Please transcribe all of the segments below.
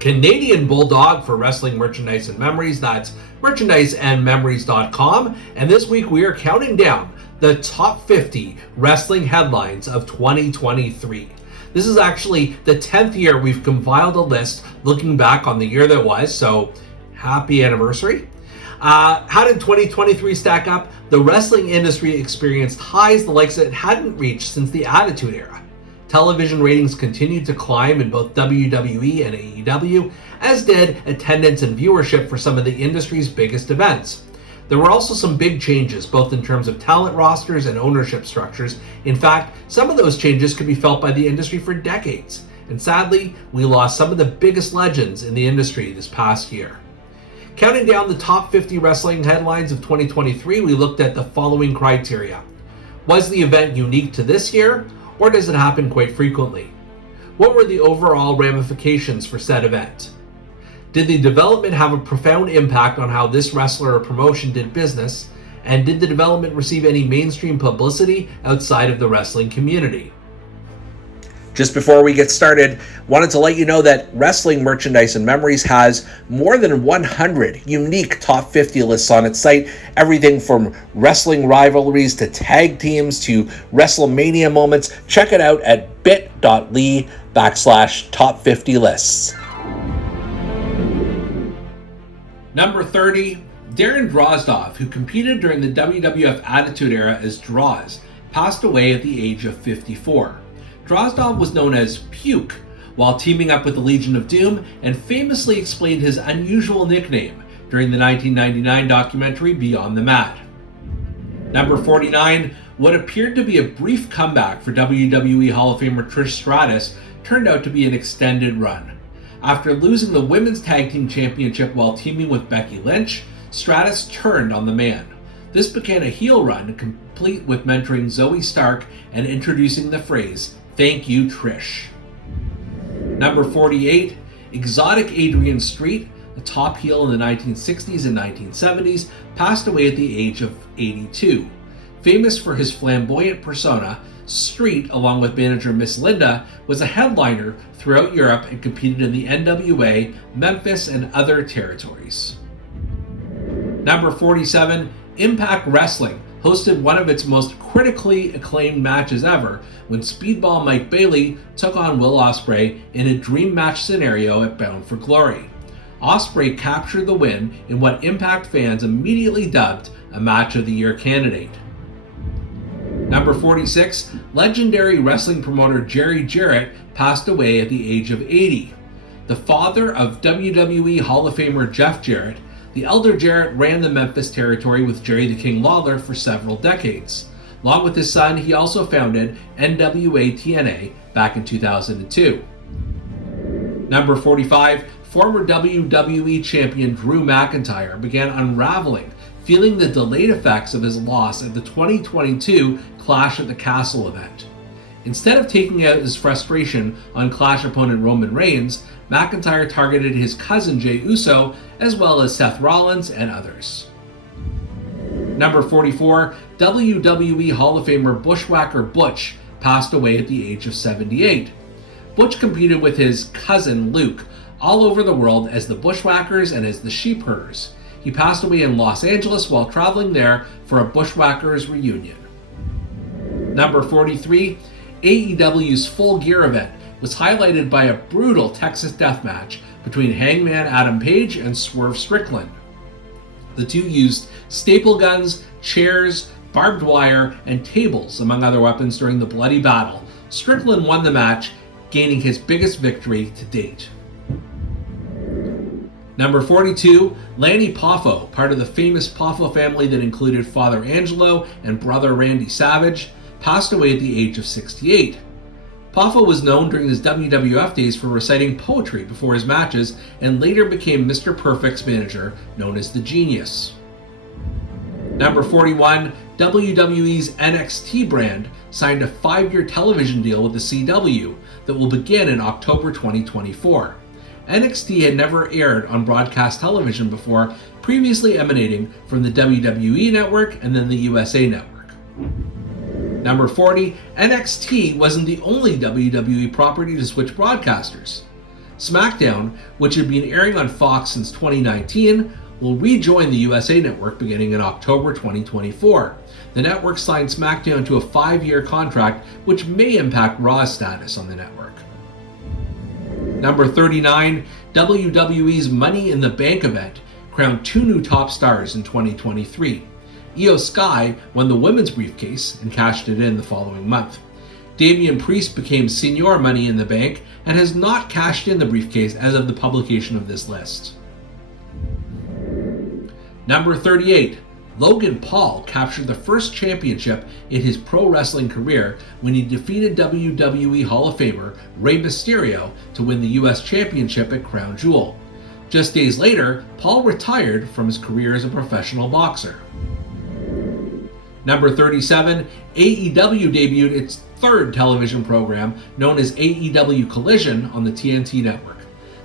Canadian Bulldog for Wrestling Merchandise and Memories. That's merchandiseandmemories.com. And this week we are counting down the top 50 wrestling headlines of 2023. This is actually the 10th year we've compiled a list looking back on the year that was, so happy anniversary. How did 2023 stack up? The wrestling industry experienced highs the likes it hadn't reached since the Attitude Era. Television ratings continued to climb in both WWE and AEW, as did attendance and viewership for some of the industry's biggest events. There were also some big changes, both in terms of talent rosters and ownership structures. In fact, some of those changes could be felt by the industry for decades. And sadly, we lost some of the biggest legends in the industry this past year. Counting down the top 50 wrestling headlines of 2023, we looked at the following criteria. Was the event unique to this year, or does it happen quite frequently? What were the overall ramifications for said event? Did the development have a profound impact on how this wrestler or promotion did business? And did the development receive any mainstream publicity outside of the wrestling community? Just before we get started, wanted to let you know that Wrestling Merchandise and Memories has more than 100 unique top 50 lists on its site. Everything from wrestling rivalries to tag teams to WrestleMania moments. Check it out at bit.ly/top 50 lists. Number 30, Darren Drozdov, who competed during the WWF Attitude Era as Droz, passed away at the age of 54. Drozdov was known as Puke while teaming up with the Legion of Doom, and famously explained his unusual nickname during the 1999 documentary Beyond the Mat. Number 49, what appeared to be a brief comeback for WWE Hall of Famer Trish Stratus turned out to be an extended run. After losing the Women's Tag Team Championship while teaming with Becky Lynch, Stratus turned on the man. This began a heel run, complete with mentoring Zoe Stark and introducing the phrase, "Thank you, Trish." Number 48, Exotic Adrian Street, a top heel in the 1960s and 1970s, passed away at the age of 82. Famous for his flamboyant persona, Street, along with manager Miss Linda, was a headliner throughout Europe and competed in the NWA, Memphis, and other territories. Number 47, Impact Wrestling hosted one of its most critically acclaimed matches ever when Speedball Mike Bailey took on Will Ospreay in a dream match scenario at Bound for Glory. Ospreay captured the win in what Impact fans immediately dubbed a Match of the Year candidate. Number 46, legendary wrestling promoter Jerry Jarrett passed away at the age of 80. The father of WWE Hall of Famer Jeff Jarrett, the elder Jarrett ran the Memphis territory with Jerry the King Lawler for several decades. Along with his son, he also founded NWA TNA back in 2002. Number 45, former WWE champion Drew McIntyre began unraveling, feeling the delayed effects of his loss at the 2022 Clash at the Castle event. Instead of taking out his frustration on Clash opponent Roman Reigns, McIntyre targeted his cousin Jey Uso, as well as Seth Rollins and others. Number 44, WWE Hall of Famer Bushwhacker Butch passed away at the age of 78. Butch competed with his cousin Luke all over the world as the Bushwhackers and as the Sheep Herders. He passed away in Los Angeles while traveling there for a Bushwhackers reunion. Number 43, AEW's Full Gear event was highlighted by a brutal Texas death match between Hangman Adam Page and Swerve Strickland. The two used staple guns, chairs, barbed wire, and tables, among other weapons, during the bloody battle. Strickland won the match, gaining his biggest victory to date. Number 42, Lanny Poffo, part of the famous Poffo family that included Father Angelo and brother Randy Savage, passed away at the age of 68. Poffo was known during his WWF days for reciting poetry before his matches and later became Mr. Perfect's manager, known as the Genius. Number 41, WWE's NXT brand signed a 5-year television deal with the CW that will begin in October 2024. NXT had never aired on broadcast television before, previously emanating from the WWE Network and then the USA Network. Number 40, NXT wasn't the only WWE property to switch broadcasters. SmackDown, which had been airing on Fox since 2019, will rejoin the USA Network beginning in October 2024. The network signed SmackDown to a 5-year contract, which may impact Raw's status on the network. Number 39, WWE's Money in the Bank event crowned 2 new top stars in 2023. Io Sky won the women's briefcase and cashed it in the following month. Damian Priest became Senior Money in the Bank and has not cashed in the briefcase as of the publication of this list. Number 38, Logan Paul captured the first championship in his pro wrestling career when he defeated WWE Hall of Famer Rey Mysterio to win the US Championship at Crown Jewel. Just days later, Paul retired from his career as a professional boxer. Number 37, AEW debuted its 3rd television program known as AEW Collision on the TNT network.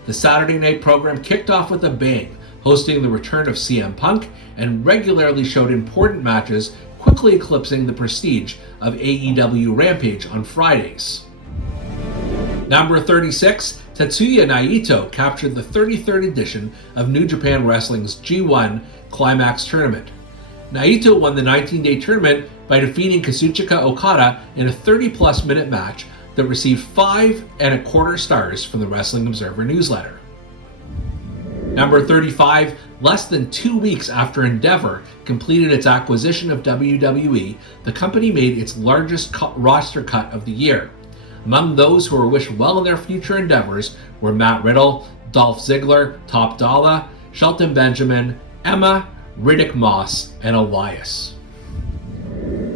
The Saturday night program kicked off with a bang, hosting the return of CM Punk and regularly showed important matches, quickly eclipsing the prestige of AEW Rampage on Fridays. Number 36, Tetsuya Naito captured the 33rd edition of New Japan Wrestling's G1 Climax Tournament. Naito won the 19-day tournament by defeating Kazuchika Okada in a 30-plus minute match that received 5.25 stars from the Wrestling Observer newsletter. Number 35, less than 2 weeks after Endeavor completed its acquisition of WWE, the company made its largest roster cut of the year. Among those who were wished well in their future endeavors were Matt Riddle, Dolph Ziggler, Top Dollar, Shelton Benjamin, Emma, Riddick Moss, and Elias.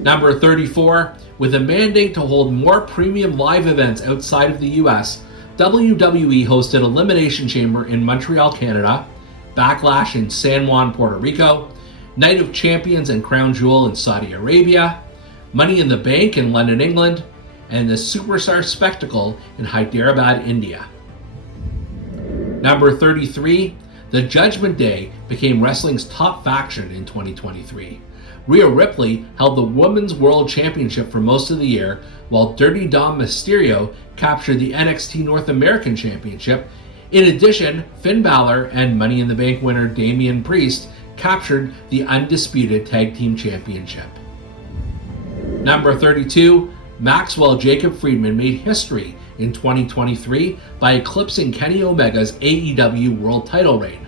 Number 34, with a mandate to hold more premium live events outside of the US, WWE hosted Elimination Chamber in Montreal, Canada, Backlash in San Juan, Puerto Rico, Night of Champions and Crown Jewel in Saudi Arabia, Money in the Bank in London, England, and the Superstar Spectacle in Hyderabad, India. Number 33, the Judgment Day became wrestling's top faction in 2023. Rhea Ripley held the Women's World Championship for most of the year, while Dirty Dom Mysterio captured the NXT North American Championship. In addition, Finn Balor and Money in the Bank winner Damian Priest captured the undisputed Tag Team Championship. Number 32, Maxwell Jacob Friedman made history in 2023 by eclipsing Kenny Omega's AEW World Title reign.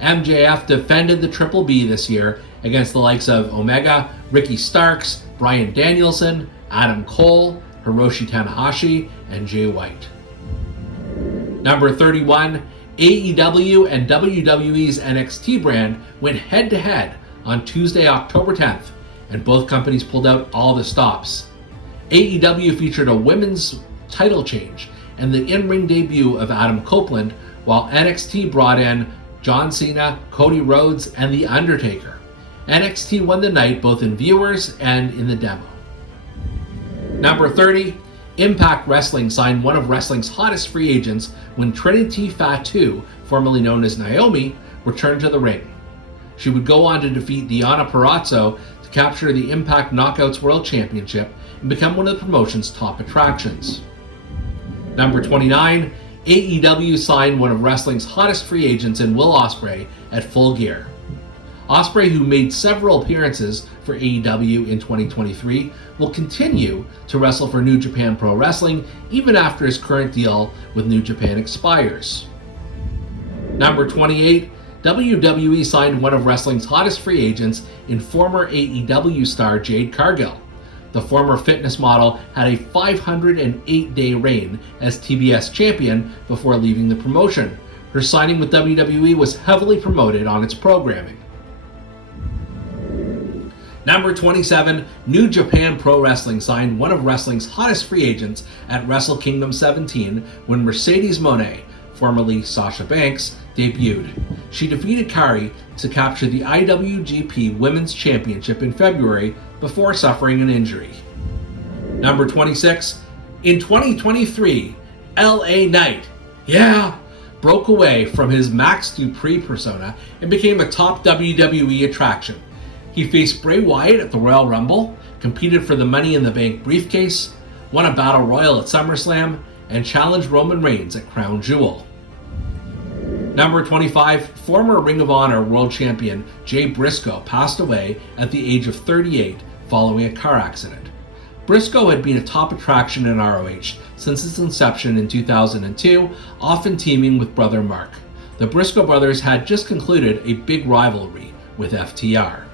MJF defended the Triple B this year against the likes of Omega, Ricky Starks, Bryan Danielson, Adam Cole, Hiroshi Tanahashi, and Jay White. Number 31, AEW and WWE's NXT brand went head-to-head on Tuesday, October 10th, and both companies pulled out all the stops. AEW featured a women's title change and the in-ring debut of Adam Copeland, while NXT brought in John Cena, Cody Rhodes, and The Undertaker. NXT won the night both in viewers and in the demo. Number 30, Impact Wrestling signed one of wrestling's hottest free agents when Trinity Fatu, formerly known as Naomi, returned to the ring. She would go on to defeat Deonna Purrazzo to capture the Impact Knockouts World Championship and become one of the promotion's top attractions. Number 29, AEW signed one of wrestling's hottest free agents in Will Ospreay at Full Gear. Ospreay, who made several appearances for AEW in 2023, will continue to wrestle for New Japan Pro Wrestling even after his current deal with New Japan expires. Number 28, WWE signed one of wrestling's hottest free agents in former AEW star Jade Cargill. The former fitness model had a 508-day reign as TBS champion before leaving the promotion. Her signing with WWE was heavily promoted on its programming. Number 27, New Japan Pro Wrestling signed one of wrestling's hottest free agents at Wrestle Kingdom 17 when Mercedes Moné, formerly Sasha Banks, debuted. She defeated Kairi to capture the IWGP Women's Championship in February before suffering an injury. Number 26, in 2023, LA Knight, broke away from his Max Dupree persona and became a top WWE attraction. He faced Bray Wyatt at the Royal Rumble, competed for the Money in the Bank briefcase, won a Battle Royal at SummerSlam, and challenged Roman Reigns at Crown Jewel. Number 25, former Ring of Honor World Champion Jay Briscoe passed away at the age of 38 following a car accident. Briscoe had been a top attraction in ROH since its inception in 2002, often teaming with brother Mark. The Briscoe brothers had just concluded a big rivalry with FTR.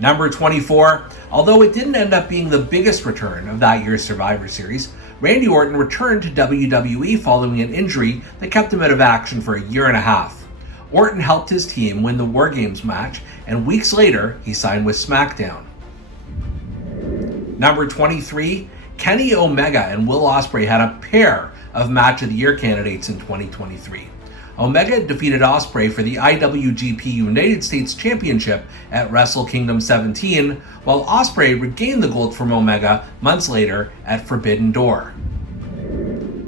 Number 24, although it didn't end up being the biggest return of that year's Survivor Series, Randy Orton returned to WWE following an injury that kept him out of action for a year and a half. Orton helped his team win the War Games match, and weeks later, he signed with SmackDown. Number 23, Kenny Omega and Will Ospreay had a pair of Match of the Year candidates in 2023. Omega defeated Ospreay for the IWGP United States Championship at Wrestle Kingdom 17, while Ospreay regained the gold from Omega months later at Forbidden Door.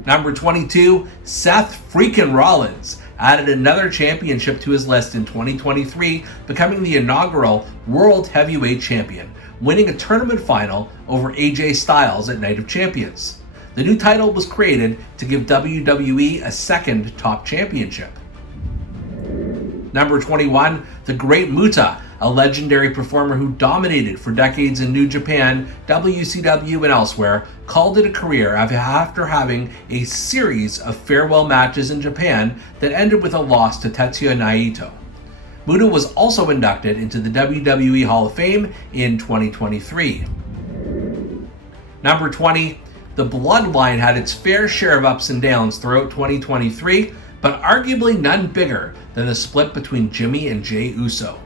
Number 22, Seth freaking Rollins added another championship to his list in 2023, becoming the inaugural World Heavyweight Champion, winning a tournament final over AJ Styles at Night of Champions. The new title was created to give WWE a second top championship. Number 21, The Great Muta, a legendary performer who dominated for decades in New Japan, WCW, and elsewhere, called it a career after having a series of farewell matches in Japan that ended with a loss to Tetsuya Naito. Muta was also inducted into the WWE Hall of Fame in 2023. Number 20, The Bloodline had its fair share of ups and downs throughout 2023, but arguably none bigger than the split between Jimmy and Jey Uso.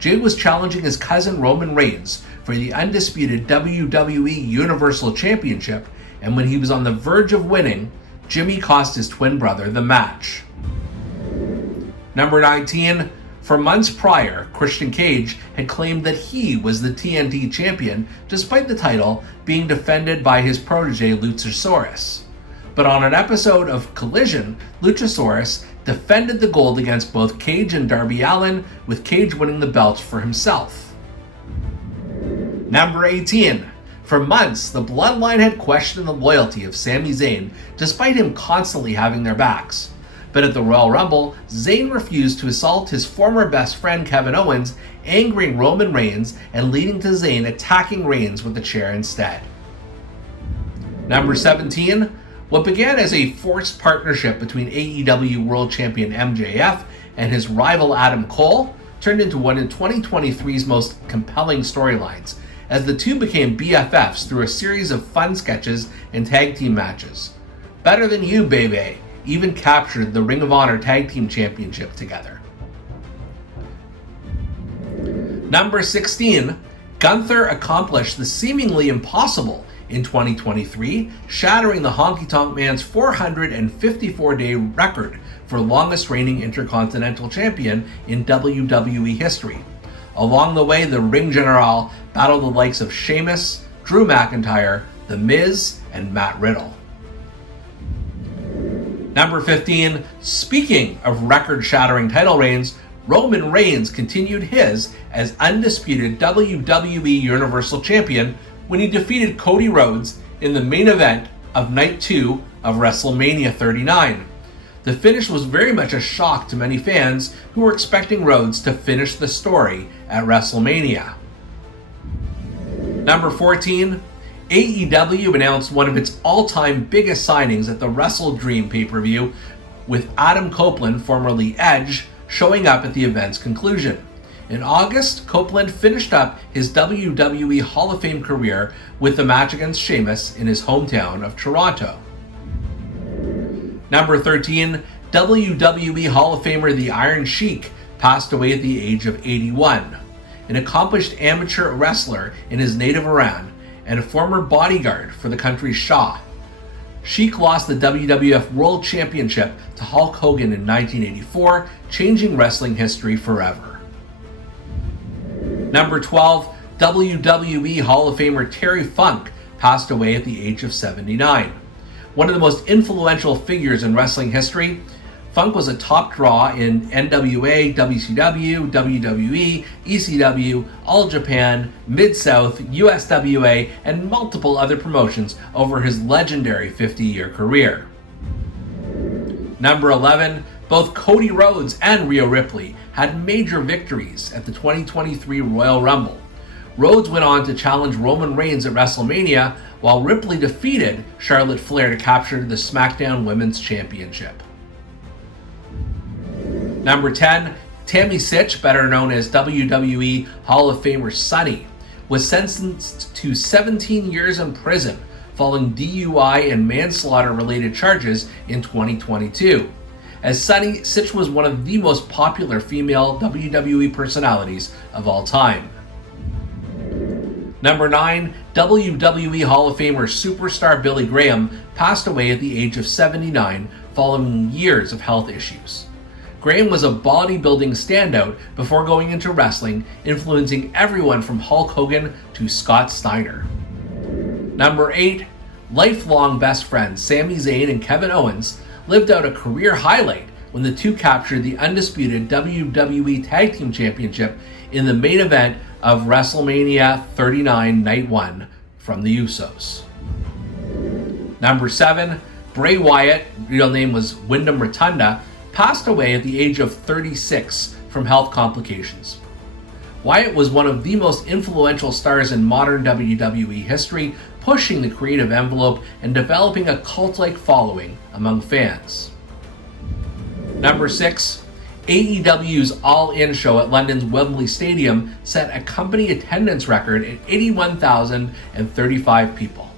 Jey was challenging his cousin Roman Reigns for the undisputed WWE Universal Championship, and when he was on the verge of winning, Jimmy cost his twin brother the match. Number 19, for months prior, Christian Cage had claimed that he was the TNT champion, despite the title being defended by his protege Luchasaurus. But on an episode of Collision, Luchasaurus defended the gold against both Cage and Darby Allin, with Cage winning the belt for himself. Number 18. For months, the Bloodline had questioned the loyalty of Sami Zayn, despite him constantly having their backs. But at the Royal Rumble, Zayn refused to assault his former best friend Kevin Owens, angering Roman Reigns and leading to Zayn attacking Reigns with a chair instead. Number 17. What began as a forced partnership between AEW World Champion MJF and his rival Adam Cole turned into one of 2023's most compelling storylines, as the two became BFFs through a series of fun sketches and tag team matches. Better Than You, baby even captured the Ring of Honor Tag Team Championship together. Number 16, Gunther accomplished the seemingly impossible in 2023, shattering the Honky Tonk Man's 454-day record for longest reigning Intercontinental Champion in WWE history. Along the way, the Ring General battled the likes of Sheamus, Drew McIntyre, The Miz, and Matt Riddle. Number 15, speaking of record-shattering title reigns, Roman Reigns continued his as undisputed WWE Universal Champion when he defeated Cody Rhodes in the main event of Night 2 of WrestleMania 39. The finish was very much a shock to many fans who were expecting Rhodes to finish the story at WrestleMania. Number 14, AEW announced one of its all-time biggest signings at the Wrestle Dream pay-per-view, with Adam Copeland, formerly Edge, showing up at the event's conclusion. In August, Copeland finished up his WWE Hall of Fame career with the match against Sheamus in his hometown of Toronto. Number 13, WWE Hall of Famer the Iron Sheik passed away at the age of 81. An accomplished amateur wrestler in his native Iran and a former bodyguard for the country's Shah, Sheik lost the WWF World Championship to Hulk Hogan in 1984, changing wrestling history forever. Number 12, WWE Hall of Famer Terry Funk passed away at the age of 79. One of the most influential figures in wrestling history, Funk was a top draw in NWA, WCW, WWE, ECW, All Japan, Mid-South, USWA, and multiple other promotions over his legendary 50-year career. Number 11, both Cody Rhodes and Rhea Ripley had major victories at the 2023 Royal Rumble. Rhodes went on to challenge Roman Reigns at WrestleMania, while Ripley defeated Charlotte Flair to capture the SmackDown Women's Championship. Number 10, Tammy Sytch, better known as WWE Hall of Famer Sunny, was sentenced to 17 years in prison following DUI and manslaughter-related charges in 2022. As Sunny, Sytch was one of the most popular female WWE personalities of all time. Number 9, WWE Hall of Famer superstar Billy Graham passed away at the age of 79 following years of health issues. Graham was a bodybuilding standout before going into wrestling, influencing everyone from Hulk Hogan to Scott Steiner. Number 8, lifelong best friends Sami Zayn and Kevin Owens lived out a career highlight when the two captured the undisputed WWE Tag Team Championship in the main event of WrestleMania 39 Night 1 from the Usos. Number 7, Bray Wyatt, real name was Wyndham Rotunda, passed away at the age of 36 from health complications. Wyatt was one of the most influential stars in modern WWE history, pushing the creative envelope and developing a cult-like following among fans. Number 6, AEW's All In show at London's Wembley Stadium set a company attendance record at 81,035 people.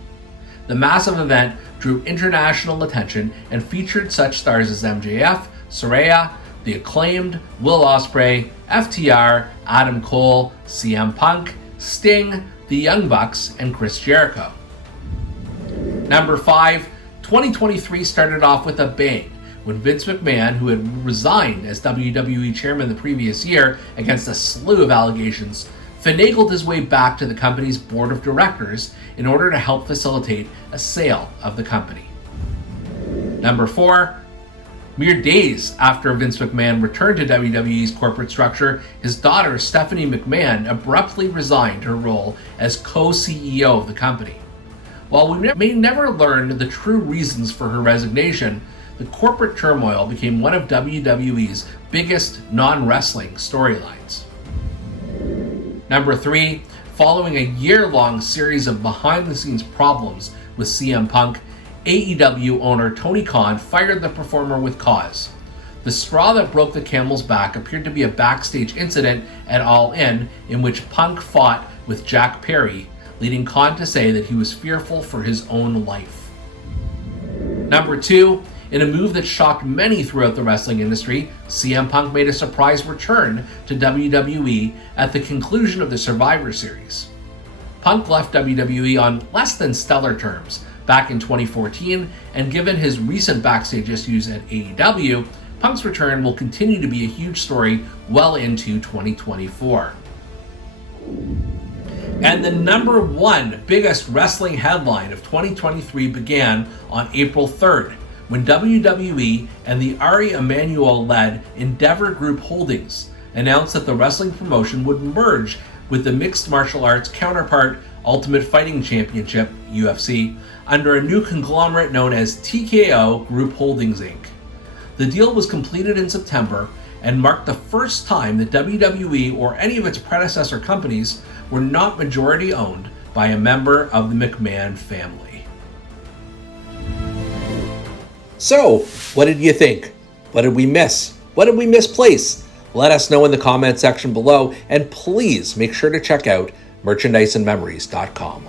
The massive event drew international attention and featured such stars as MJF, Saraya, The Acclaimed, Will Ospreay, FTR, Adam Cole, CM Punk, Sting, The Young Bucks, and Chris Jericho. Number 5, 2023 started off with a bang when Vince McMahon, who had resigned as WWE chairman the previous year against a slew of allegations, finagled his way back to the company's board of directors in order to help facilitate a sale of the company. Number 4, mere days after Vince McMahon returned to WWE's corporate structure, his daughter Stephanie McMahon abruptly resigned her role as co-CEO of the company. While we may never learn the true reasons for her resignation, the corporate turmoil became one of WWE's biggest non-wrestling storylines. Number 3, following a year-long series of behind-the-scenes problems with CM Punk, AEW owner Tony Khan fired the performer with cause. The straw that broke the camel's back appeared to be a backstage incident at All In which Punk fought with Jack Perry, leading Khan to say that he was fearful for his own life. Number 2, in a move that shocked many throughout the wrestling industry, CM Punk made a surprise return to WWE at the conclusion of the Survivor Series. Punk left WWE on less than stellar terms back in 2014, and given his recent backstage issues at AEW, Punk's return will continue to be a huge story well into 2024. And the number 1 biggest wrestling headline of 2023 began on April 3rd, when WWE and the Ari Emanuel-led Endeavor Group Holdings announced that the wrestling promotion would merge with the mixed martial arts counterpart Ultimate Fighting Championship, UFC, under a new conglomerate known as TKO Group Holdings Inc. The deal was completed in September and marked the first time that WWE or any of its predecessor companies were not majority owned by a member of the McMahon family. So, what did you think? What did we miss? What did we misplace? Let us know in the comment section below, and please make sure to check out merchandiseandmemories.com.